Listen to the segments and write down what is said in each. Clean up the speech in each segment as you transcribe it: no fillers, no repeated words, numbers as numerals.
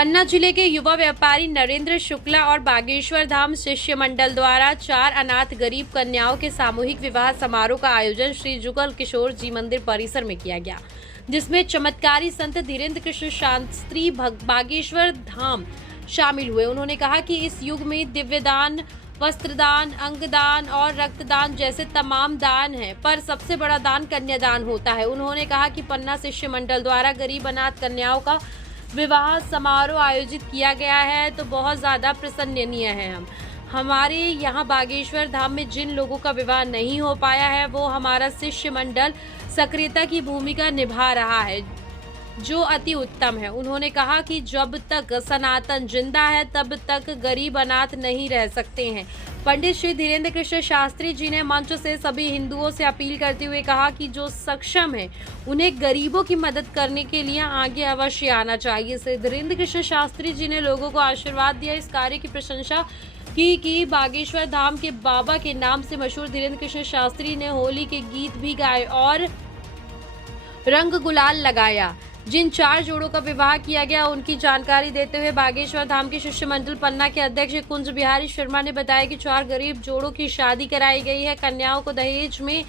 पन्ना जिले के युवा व्यापारी नरेंद्र शुक्ला और बागेश्वर धाम शिष्य मंडल द्वारा 4 अनाथ गरीब कन्याओं के सामूहिक विवाह समारोह का आयोजन श्री जुगल किशोर जी मंदिर परिसर में किया गया, जिसमें चमत्कारी संत धीरेन्द्र कृष्ण शास्त्री बागेश्वर धाम शामिल हुए। उन्होंने कहा कि इस युग में दिव्यदान, वस्त्रदान, अंगदान और रक्तदान जैसे तमाम दान हैं, पर सबसे बड़ा दान कन्यादान होता है। उन्होंने कहा कि पन्ना शिष्य मंडल द्वारा गरीब अनाथ कन्याओं का विवाह समारोह आयोजित किया गया है तो बहुत ज़्यादा प्रसन्ननीय है। हमारे यहाँ बागेश्वर धाम में जिन लोगों का विवाह नहीं हो पाया है वो हमारा शिष्य मंडल सक्रियता की भूमिका निभा रहा है, जो अति उत्तम है। उन्होंने कहा कि जब तक सनातन जिंदा है तब तक गरीब अनाथ नहीं रह सकते हैं। पंडित श्री धीरेन्द्र कृष्ण शास्त्री जी ने मंच से सभी हिंदुओं से अपील करते हुए कहा कि जो सक्षम है उन्हें गरीबों की मदद करने के लिए आगे अवश्य आना चाहिए। श्री धीरेन्द्र कृष्ण शास्त्री जी ने लोगों को आशीर्वाद दिया। इस कार्य की प्रशंसा की कि बागेश्वर धाम के बाबा के नाम से मशहूर धीरेन्द्र कृष्ण शास्त्री ने होली के गीत भी गाए और रंग गुलाल लगाया। जिन 4 जोड़ों का विवाह किया गया उनकी जानकारी देते हुए बागेश्वर धाम के शिष्य मंडल पन्ना के अध्यक्ष कुंज बिहारी शर्मा ने बताया कि 4 गरीब जोड़ों की शादी कराई गई है। कन्याओं को दहेज में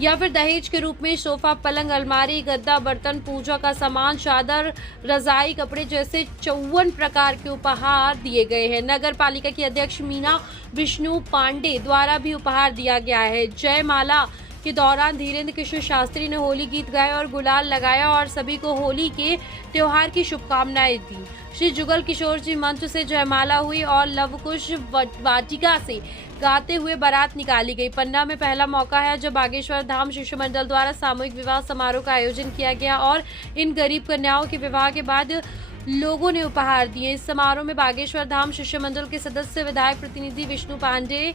या फिर दहेज के रूप में सोफा, पलंग, अलमारी, गद्दा, बर्तन, पूजा का सामान, चादर, रजाई, कपड़े जैसे 54 प्रकार के उपहार दिए गए हैं। नगर पालिका की अध्यक्ष मीना विष्णु पांडे द्वारा भी उपहार दिया गया है। जयमाला के दौरान धीरेन्द्र कृष्ण शास्त्री ने होली गीत गाए और गुलाल लगाया और सभी को होली के त्योहार की शुभकामनाएं दी। श्री जुगल किशोर जी मंच से जयमाला हुई और लवकुश वाटिका से गाते हुए बारात निकाली गई। पन्ना में पहला मौका है जब बागेश्वर धाम शिष्य मंडल द्वारा सामूहिक विवाह समारोह का आयोजन किया गया और इन गरीब कन्याओं के विवाह के बाद लोगों ने उपहार दिए। इस समारोह में बागेश्वर धाम शिष्य मंडल के सदस्य, विधायक प्रतिनिधि विष्णु पांडे,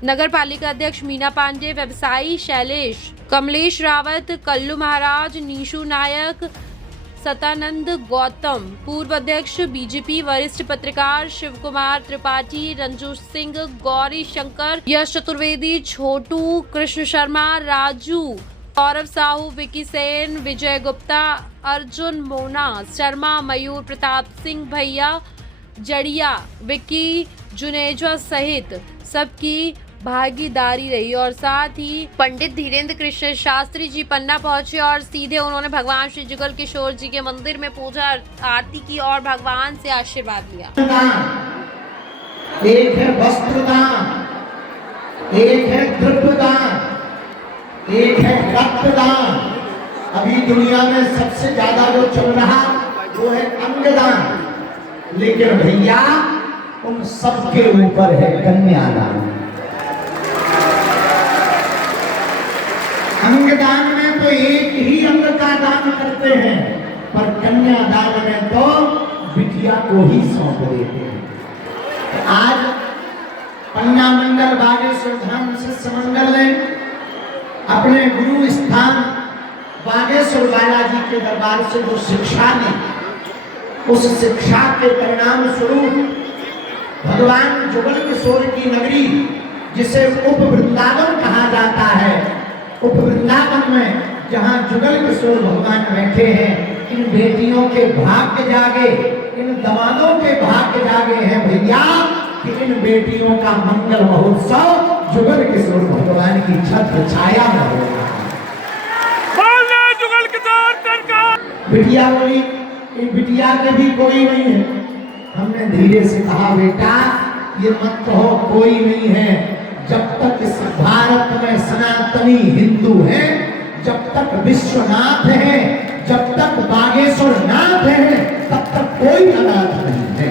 नगर पालिका अध्यक्ष मीना पांडे, व्यवसायी शैलेश, कमलेश रावत, कल्लू महाराज, नीशू नायक, सतानंद गौतम, पूर्व अध्यक्ष बीजेपी, वरिष्ठ पत्रकार शिव कुमार त्रिपाठी, रंजू सिंह, गौरी शंकर, यश चतुर्वेदी, छोटू, कृष्ण शर्मा, राजू, गौरव साहू, विकी सेन, विजय गुप्ता, अर्जुन मोना शर्मा, मयूर प्रताप सिंह भैया, जड़िया, विक्की, जुनेजा सहित सबकी भागीदारी रही। और साथ ही पंडित धीरेन्द्र कृष्ण शास्त्री जी पन्ना पहुंचे और सीधे उन्होंने भगवान श्री जुगल किशोर जी के मंदिर में पूजा आरती की और भगवान से आशीर्वाद लिया। एक है वस्त्रदान, एक है द्रव्यदान, एक है रक्तदान। अभी दुनिया में सबसे ज्यादा जो चल रहा वो है अंगदान, लेकिन भैया उन सबके ऊपर है कन्यादान। अंगदान में तो एक ही अंग का दान करते हैं, पर कन्यादान में तो बिटिया को ही सौंप देते हैं। आज पन्ना मंडल बागेश्वर धाम शिष्य मंडल ने अपने गुरु स्थान बागेश्वर बालाजी के दरबार से जो शिक्षा ली, उस शिक्षा के परिणाम स्वरूप भगवान जुगल किशोर की नगरी, जिसे उप वृंदावन कहा जाता है, उप वृंदावन में जहाँ जुगल किशोर भगवान बैठे हैं, इन बेटियों के भाग्य जागे, इन दमादों के भाग्य जागे हैं भैया कि इन बेटियों का मंगल महोत्सव जुगल किशोर भगवान की छत्र छाया में होगा। जुगल किशोर सरकार। बिटिया बोली, इन बिटिया के भी कोई नहीं है। हमने धीरे से कहा, बेटा ये मत कहो कोई नहीं है, जब तक इस भारत में सनातनी हिंदू है, जब तक विश्वनाथ है, जब तक बागेश्वर नाथ है, तब तक कोई अनाथ नहीं है।